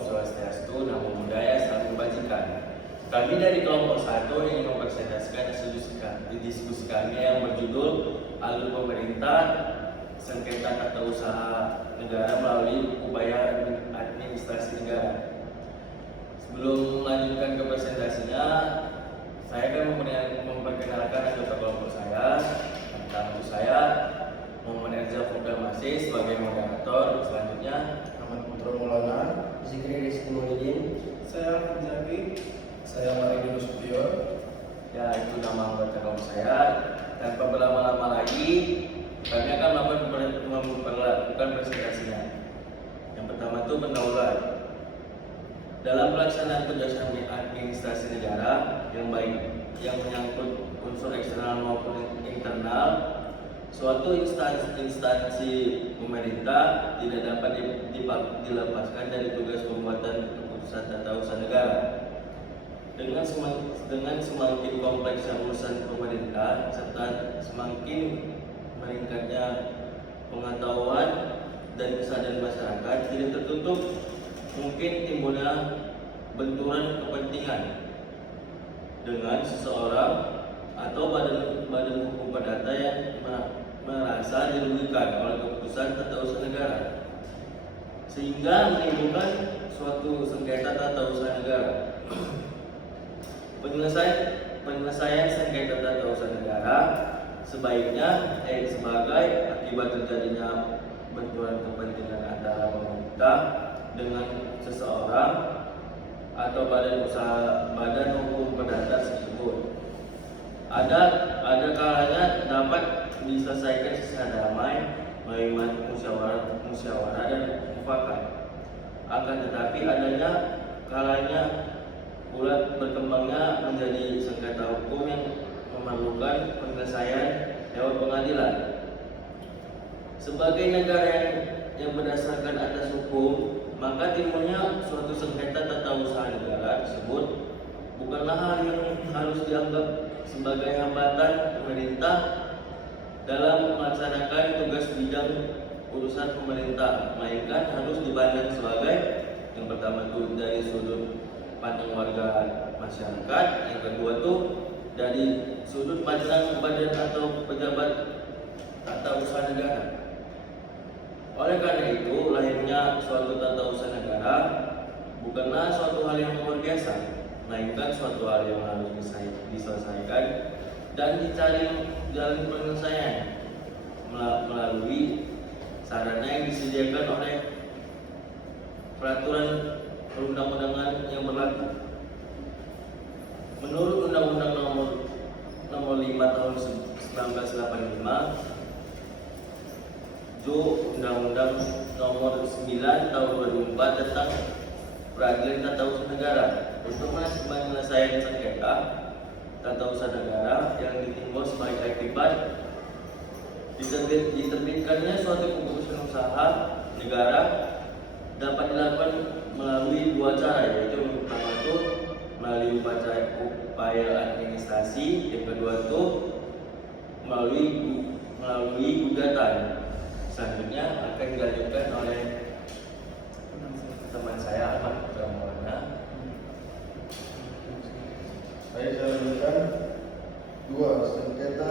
Om Swastiastu, Namo Buddhaya, Salam Kebajikan. Kami dari kelompok 1 ingin mempresentasikan diskusi kami yang berjudul Alur Pemerintah Sengketa Tata Usaha Negara melalui Upaya Administrasi Negara. Sebelum melanjutkan ke presentasinya, saya akan memperkenalkan anggota kelompok saya. Pertama itu saya Muhammad Erza Proklamasi sebagai moderator. Selanjutnya Ahmad Putra Maulana, Zikri Rizky Muhyiddin, saya Zaki, saya Maridino Sutio. ya, itu nama anggota kelompok saya. Tanpa berlama-lama lagi, kami akan melakukan presentasinya. Yang pertama itu pendahuluan. Dalam pelaksanaan tugas administrasi negara yang baik yang menyangkut unsur eksternal maupun internal, suatu instansi pemerintah tidak dapat dilepaskan dari tugas pembuatan keputusan tata usaha negara. Dengan semakin kompleksnya urusan pemerintah serta semakin meningkatnya pengetahuan dan kesadaran masyarakat, tidak tertutup mungkin timbulnya benturan kepentingan dengan seseorang atau badan hukum perdata yang merasa dirugikan oleh keputusan tata usaha negara, sehingga menimbulkan suatu sengketa tata usaha negara. Penyelesaian sengketa tata usaha negara sebaiknya sebagai akibat terjadinya benturan kepentingan antara pemerintah dengan seseorang atau badan hukum perdata tersebut. Ada kalanya dapat diselesaikan secara damai melalui musyawarah dan mufakat. Akan tetapi adanya kalanya pula berkembangnya menjadi sengketa hukum yang memerlukan penyelesaian lewat pengadilan. Sebagai negara yang berdasarkan atas hukum, maka timbulnya suatu sengketa tata usaha negara tersebut bukanlah hal yang harus dianggap sebagai hambatan pemerintah dalam melaksanakan tugas bidang urusan pemerintah, melainkan harus dipandang sebagai yang pertama itu dari sudut pandang warga masyarakat, yang kedua itu dari sudut pandang badan atau pejabat tata usaha negara. Oleh karena itu, lahirnya suatu tata usaha negara bukanlah suatu hal yang luar biasa, melainkan suatu hal yang harus diselesaikan dan dicari jalan penyelesaian melalui sarana yang disediakan oleh peraturan perundang-undangan yang berlaku. Menurut Undang-Undang Nomor 5 Tahun 1985, Undang-Undang Nomor 9 Tahun 2004 tentang Peradilan Tata Usaha Negara, untuk menyelesaikan sengketa tata usaha negara yang ditimbul sebagai akibat diterbitkannya suatu keputusan usaha negara dapat dilakukan melalui dua cara, yaitu yang pertama itu melalui upaya administrasi, yang kedua itu melalui gugatan. Selanjutnya akan dilanjutkan oleh teman saya Ahmad Putra Maulana. Saya lanjutkan. 2. Sengketa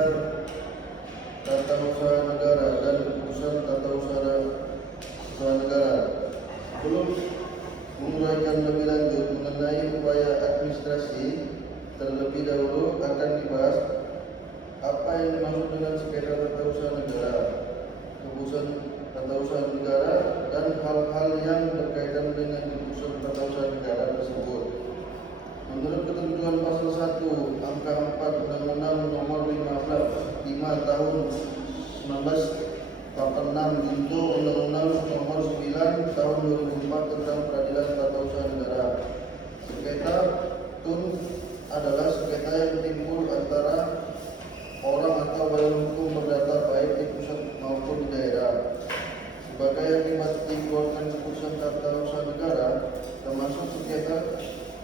tata usaha negara dan keputusan tata usaha negara. Sebelum menguraikan lebih lanjut mengenai upaya administrasi, terlebih dahulu akan dibahas apa yang dimaksud dengan sengketa tata usaha negara, keputusan tata usaha negara, dan hal-hal yang berkaitan dengan keputusan tata usaha negara tersebut. Menurut ketentuan pasal 1 angka 4 Undang-Undang Nomor 5 Tahun 1946 junto Undang-Undang Nomor 9 Tahun 2004 tentang Peradilan Tata Usaha Negara, sengketa tun adalah sengketa yang timbul antara orang atau badan hukum perdata baik di pusat maupun di daerah sebagai akibat dikeluarkan keputusan tata usaha negara, termasuk sengketa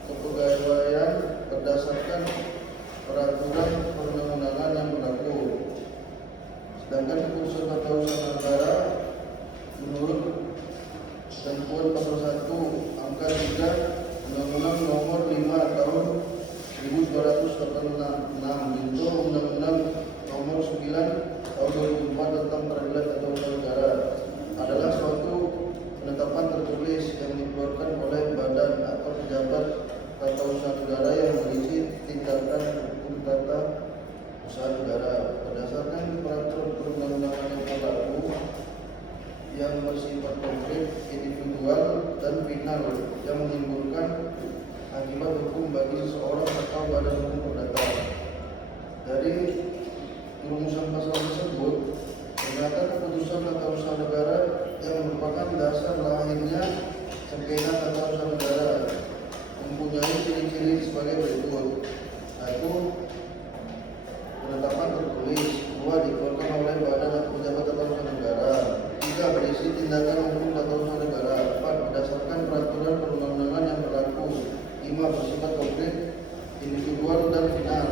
kepegawaian berdasarkan peraturan perundang-undangan yang berlaku. Sedangkan keputusan tata usaha negara menurut ketentuan pasal 1 angka 5 bersifat konkret, individual, dan final yang menimbulkan akibat hukum bagi seseorang atau badan hukum perdata. Dari rumusan pasal tersebut, ternyata keputusan tata usaha negara yang merupakan dasar lahirnya sengketa tata usaha negara mempunyai ciri-ciri sebagai berikut, yaitu penetapan tertulis, 2 dikeluarkan oleh badan atau pejabat tata usaha negara, 3 berisi tindakan hukum tata usaha negara, 4 berdasarkan peraturan perundang-undangan yang berlaku, 5 bersifat konkret, individual, dan final,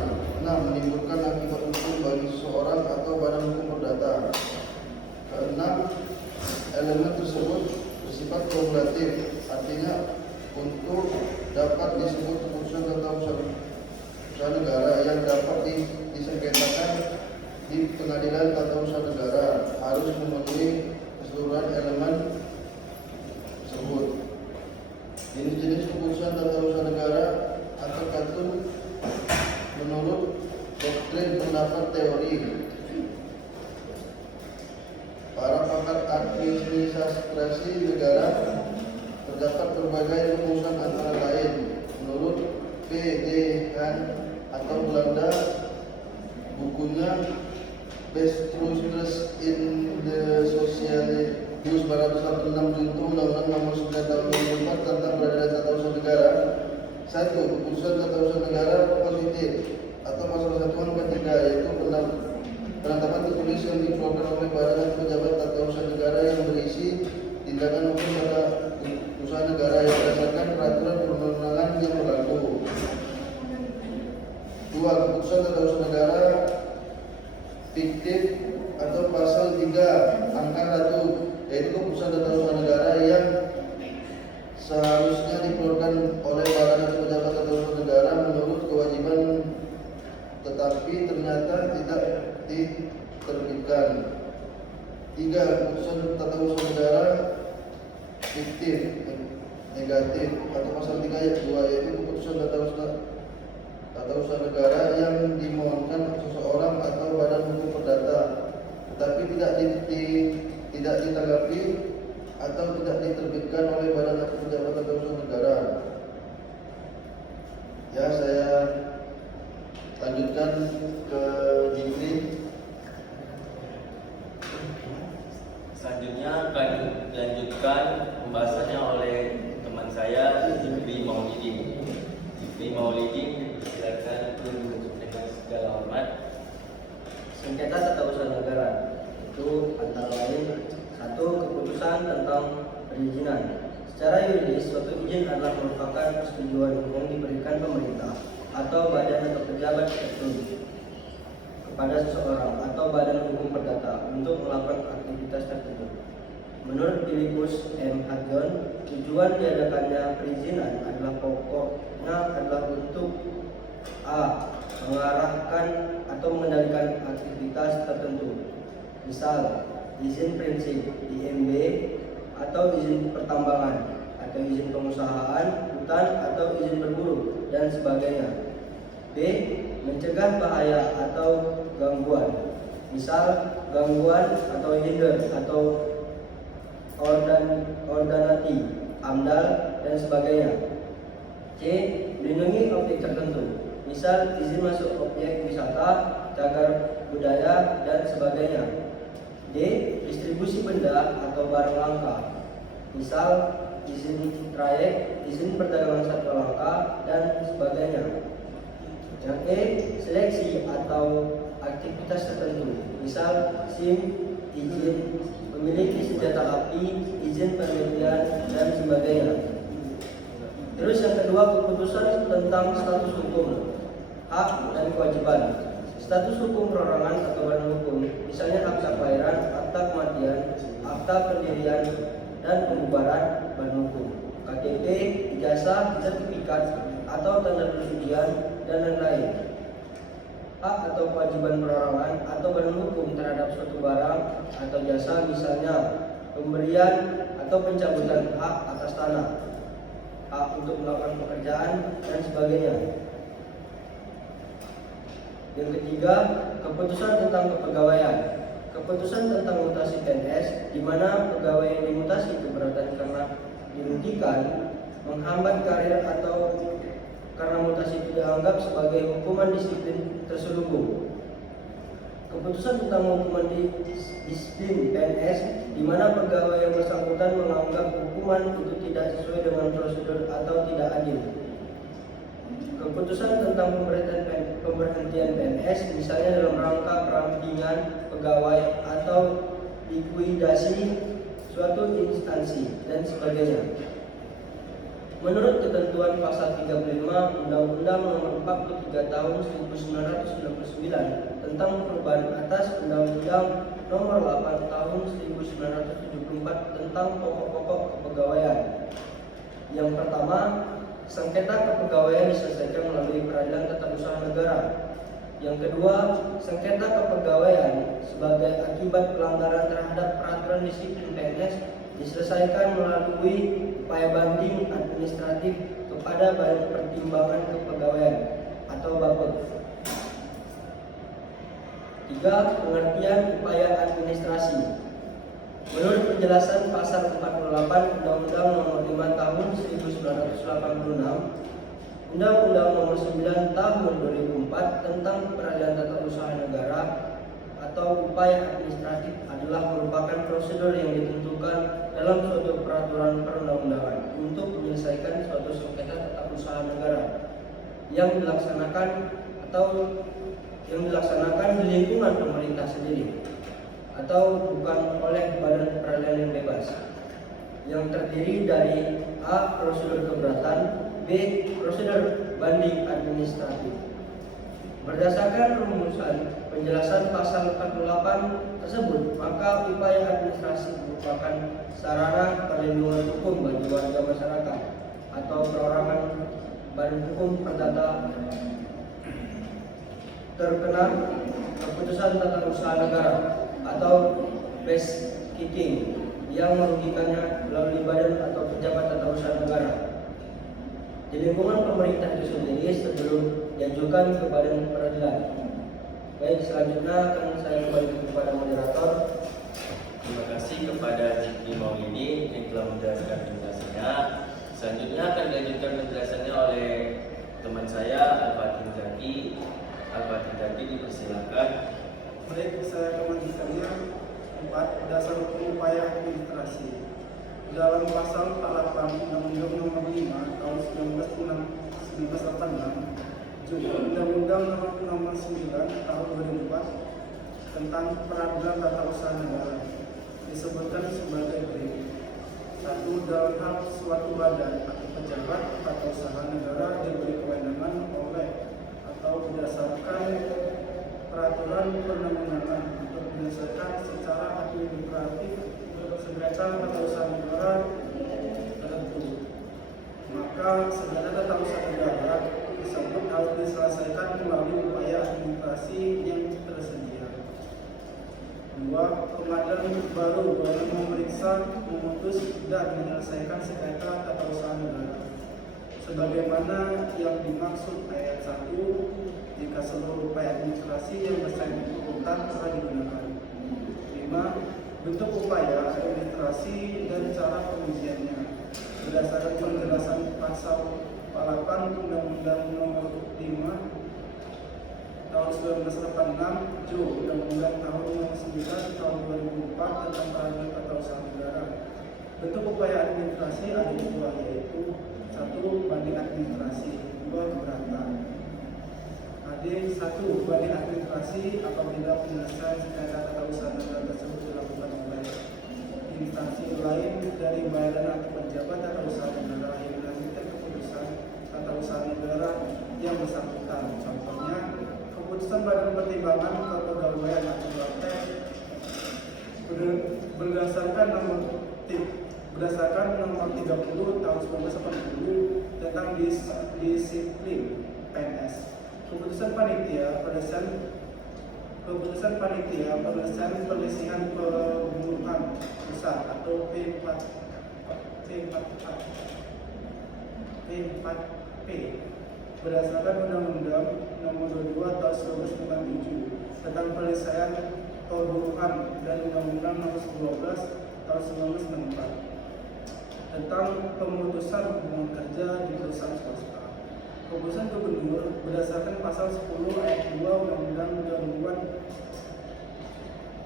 6 menimbulkan akibat hukum bagi seseorang atau badan hukum perdata. Keenam, elemen tersebut bersifat kumulatif, artinya untuk dapat disebut keputusan tata usaha negara yang dapat disengketakan di pengadilan tata usaha negara harus memenuhi keseluruhan elemen tersebut. Jenis-jenis keputusan tata usaha negara atau katun menurut doktrin pendapat teori. Para pakar administrasi negara terdapat berbagai rumusan antara lain menurut P.D. Han atau Belanda, bukunya Bestuurders in the Sociale 1946 junto Undang-Undang Nomor 9 Tahun 2004 tentang peradilan tata usaha negara. 1. Keputusan tata usaha negara positif atau pasal 1 huruf 3, yaitu penetapan tertulis yang dikeluarkan oleh badan atau pejabat tata usaha negara yang berisi tindakan hukum tata usaha negara yang berdasarkan peraturan perundang-undangan yang berlaku. 2. Keputusan tata usaha negara fiktif atau pasal 3 angka 1, yaitu keputusan tata usaha negara yang seharusnya dikeluarkan oleh badan atau pejabat tata usaha negara menurut kewajiban tetapi ternyata tidak diterbitkan. 3. Keputusan tata usaha negara fiktif negatif atau pasal 3 ayat 2, yaitu keputusan tata usaha negara yang dimohonkan seseorang atau badan hukum perdata tetapi tidak ditanggapi atau tidak diterbitkan oleh badan atau pejabat tata usaha negara. Ya, saya lanjutkan ke Jimli. Selanjutnya akan dilanjutkan pembahasannya oleh teman saya Jimli Maulidin. Jimli Maulidin, silakan dengan segala hormat. Sengketa tata usaha negara itu antara lain 1. Keputusan tentang perizinan. Secara yuridis, suatu izin adalah merupakan persetujuan umum diberikan pemerintah atau badan atau pejabat tertentu kepada seseorang atau badan hukum perdata untuk melakukan aktivitas tertentu. Menurut Philippus M. Hudson, tujuan diadakannya perizinan adalah pokoknya adalah untuk a. mengarahkan atau mengendalikan aktivitas tertentu, misal izin prinsip IMB atau izin pertambangan atau izin pengusahaan hutan atau izin berburu dan sebagainya. B. Mencegah bahaya atau gangguan, misal gangguan atau hinder atau ordanati, amdal dan sebagainya. C. Melindungi objek tertentu, misal izin masuk objek wisata, cagar budaya dan sebagainya. D. Distribusi benda atau barang langka, misal izin trayek, izin perdagangan satwa langka dan sebagainya. Yang E. Seleksi atau aktivitas tertentu, misal SIM, izin memiliki senjata api, izin penelitian dan sebagainya. Terus yang kedua, keputusan tentang status hukum, hak dan kewajiban. Status hukum perorangan atau badan hukum, misalnya akta kelahiran, akta kematian, akta pendirian dan pembubaran badan hukum, KTP, ijazah, sertifikat atau tanda persetujuan dan lain-lain. Hak atau kewajiban perorangan atau badan hukum terhadap suatu barang atau jasa, misalnya pemberian atau pencabutan hak atas tanah, hak untuk melakukan pekerjaan dan sebagainya. Yang ketiga, keputusan tentang kepegawaian. Keputusan tentang mutasi PNS, di mana pegawai yang dimutasi keberatan karena dirugikan, menghambat karir atau karena mutasi dianggap sebagai hukuman disiplin terselubung. Keputusan tentang hukuman disiplin PNS, di mana pegawai yang bersangkutan menganggap hukuman itu tidak sesuai dengan prosedur atau tidak adil. Keputusan tentang pemberhentian PNS, misalnya dalam rangka perampingan pegawai atau likuidasi suatu instansi dan sebagainya. Menurut ketentuan pasal 35 Undang-Undang Nomor 43 Tahun 1999 tentang perubahan atas Undang-Undang Nomor 8 Tahun 1974 tentang pokok-pokok kepegawaian. Yang pertama, sengketa kepegawaian diselesaikan melalui peradilan tata usaha negara. Yang kedua, sengketa kepegawaian sebagai akibat pelanggaran terhadap peraturan disiplin PNS diselesaikan melalui upaya banding administratif kepada Badan Pertimbangan Kepegawaian atau BAPEK. 3. Pengertian upaya administrasi. Menurut penjelasan pasal 48 Undang-Undang Nomor 5 Tahun 1986, Undang-Undang Nomor 9 Tahun 2004 tentang Peradilan Tata Usaha Negara atau upaya administratif adalah merupakan prosedur yang ditentukan dalam suatu peraturan perundang-undangan untuk menyelesaikan suatu sengketa tata usaha negara yang dilaksanakan di lingkungan pemerintah sendiri atau bukan oleh badan peradilan yang bebas, yang terdiri dari A. Prosedur keberatan, B. Prosedur banding administratif. Berdasarkan rumusan penjelasan pasal 48 tersebut, maka upaya administrasi merupakan sarana perlindungan hukum bagi warga masyarakat atau perorangan badan hukum perdata terkena keputusan tata usaha negara atau base kicking yang merugikannya melalui badan atau pejabat tata usaha negara di lingkungan pemerintah itu sendiri sebelum diajukan ke badan peradilan. Baik, selanjutnya akan saya kembali kepada moderator. Terima kasih kepada Ciki Maulidi yang telah menjelaskan penjelasannya. Selanjutnya akan dilanjutkan penjelasannya oleh teman saya Al-Fatih Zaki. Al-Fatih Zaki dipersilakan. Baik, saya kembalikannya 4. Dasar hukum upaya administrasi. Dalam pasal 48 Undang-Undang Nomor 5 Tahun 1986, juga Undang-Undang Nomor 9 Tahun 2004 tentang Peradilan Tata Usaha Negara disebutkan sebagai berikut. 1. Dalam hal suatu badan atau pejabat tata usaha negara diberi kewenangan oleh atau berdasarkan peraturan perundang-undangan untuk menyelesaikan secara administratif sengketa tata usaha negara tertentu, maka sengketa tata usaha negara tersebut harus diselesaikan melalui upaya administrasi yang tersedia. 2. Pengadilan baru boleh memeriksa, memutus, dan menyelesaikan sengketa tata usaha negara sebagaimana yang dimaksud ayat 1 jika seluruh upaya administrasi yang bersangkutan telah digunakan. 5. Bentuk upaya administrasi dan cara pengujiannya berdasarkan penjelasan pasal 48 Undang-Undang Nomor 5 Tahun 1986 Jo Undang-Undang Nomor 9 Tahun 2004 tentang Peradilan Tata Usaha Negara. Bentuk upaya administrasi ada dua, yaitu 1. Banding administrasi, 2. keberatan. AD 1. Banding administrasi apabila penyelesaian sengketa tata usaha negara tersebut dilakukan oleh instansi lain dari badan atau pejabat tata usaha negara yang melanjutkan keputusan tata usaha negara yang bersangkutan. Contohnya, keputusan Badan Pertimbangan Kepegawaian atau BAPEK berdasarkan nomor 30 tahun 1980 tentang disiplin PNS. Keputusan panitia perselisihan pembunuhan besar atau P4P berdasarkan Undang-Undang Nomor 22 Tahun 1997 tentang penyelesaian Perburuan dan Undang-Undang Nomor 12 Tahun 1964 tentang pemutusan hubungan kerja di perusahaan swasta. Keputusan Gubernur berdasarkan pasal 10 ayat 2 Undang-Undang Gabungan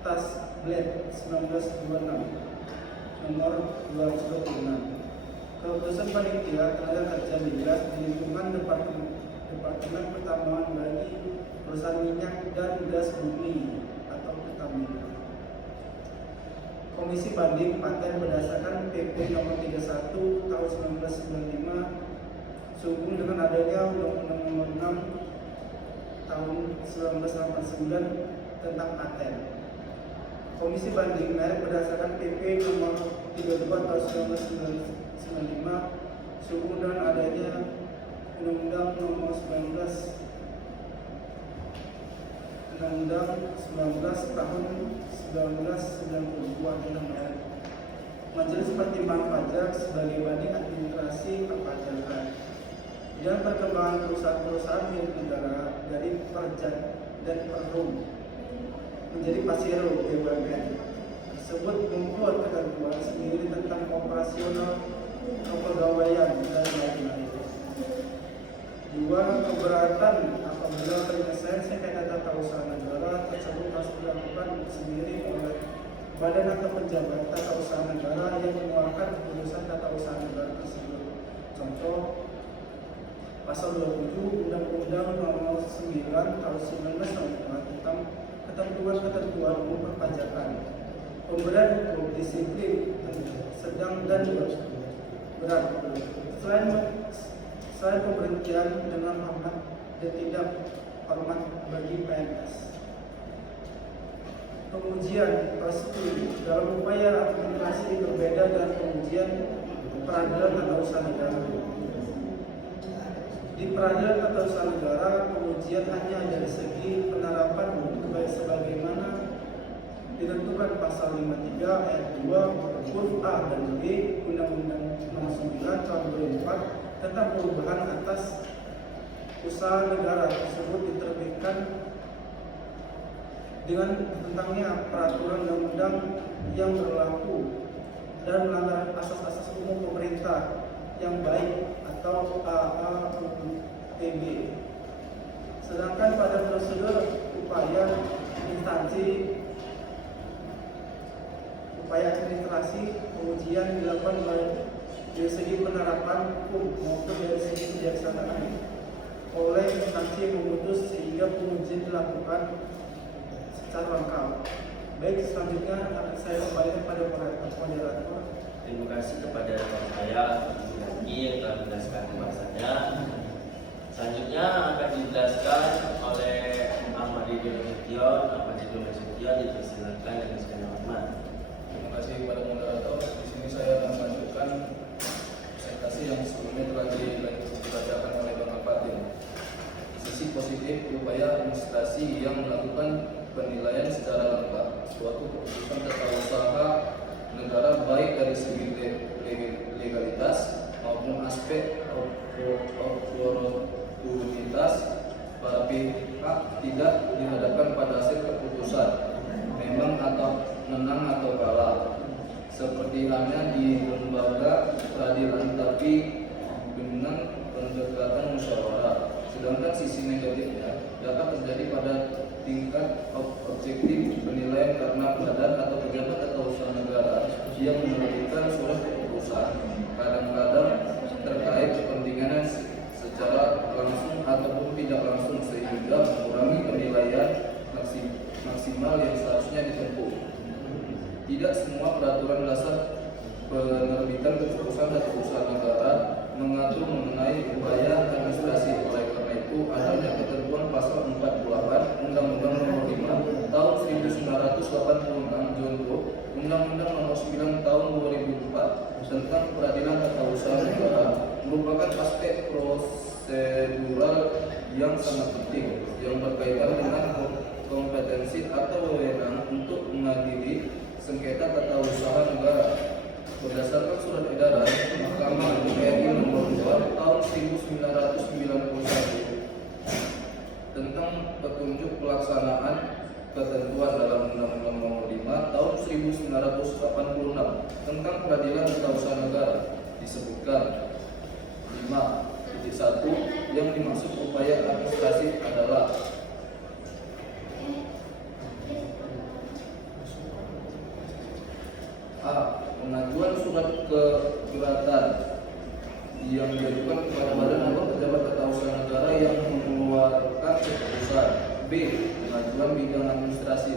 Tasblet 1926 nomor 226. Keputusan Panitia Tenaga Kerja Migas di lingkungan Departemen Pertambangan bagi Perusahaan Minyak dan Gas Bumi atau Pertamina. Komisi Banding Paten berdasarkan PP Nomor 31 Tahun 1995 sehubung dengan adanya Undang-Undang Nomor 6 Tahun 1989 tentang paten. Komisi Banding Merek berdasarkan PP Nomor 32 Tahun 1995 sehubung dengan adanya Undang-Undang Nomor 19 Tahun 1992 tentang merek. Majelis Pertimbangan Pajak sebagai banding administrasi perpajakan dan perkembangan perusahaan-perusahaan milik negara dari Perjak dan Perum menjadi Pasiro BUMN tersebut membuat ketentuan sendiri tentang operasional kepegawaian dan lain-lain. 2. Keberatan apabila penyelesaian sengketa tata usaha negara tersebut harus dilakukan sendiri oleh badan atau pejabat tata usaha negara yang mengeluarkan keputusan tata usaha negara tersebut. Contoh pasal 27 Undang-Undang Nomor 9 Tahun 1995 tentang ketentuan-ketentuan umum perpajakan, pemberian hukum, disiplin, sedang dan berat. Selain pemberhentian dengan hormat dan tidak hormat bagi PNS. Pengujian prosedur dalam upaya administrasi berbeda dengan pengujian peradilan tata usaha negara. Di peradilan tata usaha negara, pengujian hanya dari segi penerapan hukum sebagaimana ditentukan pasal 53 ayat 2 huruf A dan B Undang-Undang Nomor 9 Tahun 2004 tentang perubahan atas usaha negara tersebut diterbitkan dengan tentangnya peraturan undang-undang yang berlaku dan melanggar asas-asas umum pemerintah yang baik atau AAUPB. Sedangkan pada prosedur upaya administrasi pengujian dilakukan baik dari segi penerapan hukum maupun dari segi kebijaksanaan oleh instansi yang memutus sehingga pengujian dilakukan secara lengkap. Baik, selanjutnya akan saya kembalikan pada moderator. Terima kasih kepada saya yang telah menjelaskan pembahasannya. Selanjutnya akan dijelaskan oleh Ahmad Didi Nasution. Ahmad Didi Nasution dipersilakan dengan segala hormat. Terima kasih kepada moderator. Di sini saya akan melanjutkan presentasi yang sebelumnya telah dibacakan oleh Bapak Fatin. Sisi positif upaya administrasi yang melakukan penilaian secara lengkap suatu keputusan tata usaha negara baik dari segi legalitas maupun aspek oportunitas para pihak tidak dihadapkan pada hasil keputusan memang atau menang atau kalah seperti halnya di lembaga peradilan tapi dengan pendekatan musyawarah. Sedangkan sisi negatifnya dapat terjadi pada tingkat objektif penilaian karena badan atau pejabat atau usaha negara yang menerbitkan surat keputusan kadang-kadang terkait kepentingan secara langsung ataupun tidak langsung sehingga mengurangi penilaian maksimal yang seharusnya ditempuh. Tidak semua peraturan dasar penerbitan keputusan tata usaha negara mengatur mengenai upaya administrasi. Oleh karena itu, adanya ketentuan pasal 48 Undang-Undang Nomor 5 Tahun 1986 Junto Undang-Undang Nomor 9 Tahun 2004 tentang peradilan tata usaha negara merupakan aspek prosedural yang sangat penting yang berkaitan dengan kompetensi atau wewenang untuk mengadili sengketa tata usaha negara. Berdasarkan surat edaran Mahkamah RI Nomor 2 Tahun 1991 tentang petunjuk pelaksanaan ketentuan dalam Undang-Undang Nomor 5 Tahun 1986 tentang Peradilan Tata Usaha Negara. Disebutkan 5.1 yang dimaksud upaya administrasi adalah A. Pengajuan surat keberatan yang diajukan kepada badan atau pejabat tata usaha negara yang mengeluarkan keputusan. B. Pengajuan bidang administrasi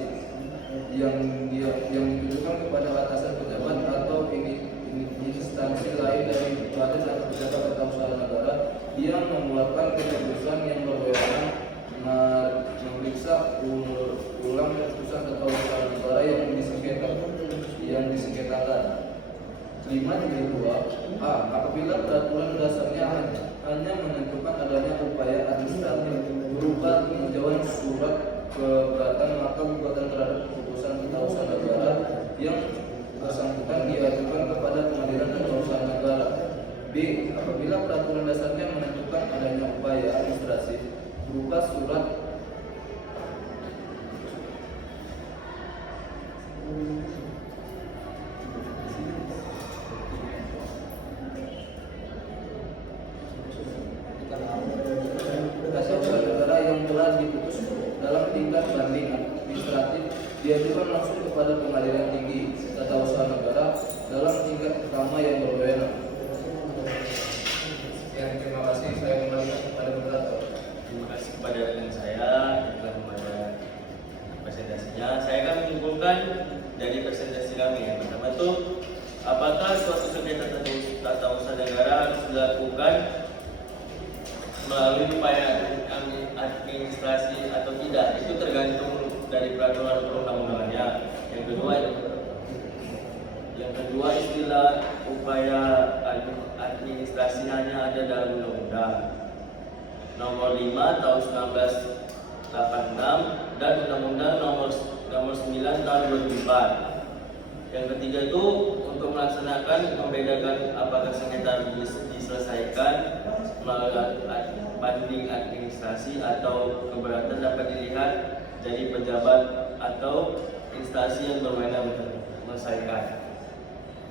yang ditujukan kepada atasan pejabat atau instansi lain dari badan atau pejabat tata usaha negara yang mengeluarkan keputusan yang berwenang memeriksa ulang keputusan tata usaha negara yang disengketakan. 5.2 A. Apabila peraturan dasarnya hanya menentukan adanya upaya administratif berupa peninjauan surat keberatan, maka gugatan terhadap keputusan tata usaha negara yang bersangkutan diajukan kepada Pengadilan Tata Usaha Negara. B. Apabila peraturan dasarnya menentukan adanya upaya administratif berupa surat negara yang telah diputus dalam tingkat banding administratif diajukan langsung kepada Pengadilan Tinggi Tata Usaha Negara dalam tingkat pertama yang berwenang. Terima kasih. Saya kembalikan kepada moderator. Terima kasih kepada rekan saya yang telah membaca presentasinya. Saya akan menyimpulkan dari presentasi kami. Yang pertama itu, apakah suatu sengketa tata usaha negara harus dilakukan melalui upaya administrasi atau tidak? Itu tergantung dari peraturan perundang-undangannya. Yang kedua, istilah upaya administrasi hanya ada dalam Undang-Undang Nomor 5 Tahun 1986 dan Undang-Undang Nomor 9 Tahun 2004. Yang ketiga itu untuk melaksanakan membedakan apakah sengketa diselesaikan melalui banding administrasi atau keberatan dapat dilihat dari pejabat atau instansi yang berwenang menyelesaikan.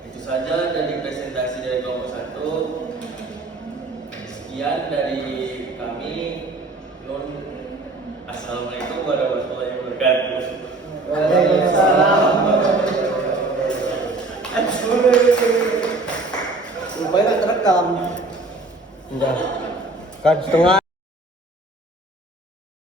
Itu saja dari presentasi dari kelompok 1. Sekian dari kami. Assalamualaikum warahmatullahi wabarakatuh. Waalaikumsalam. Rupanya nggak terekam. Udah. Kan setengah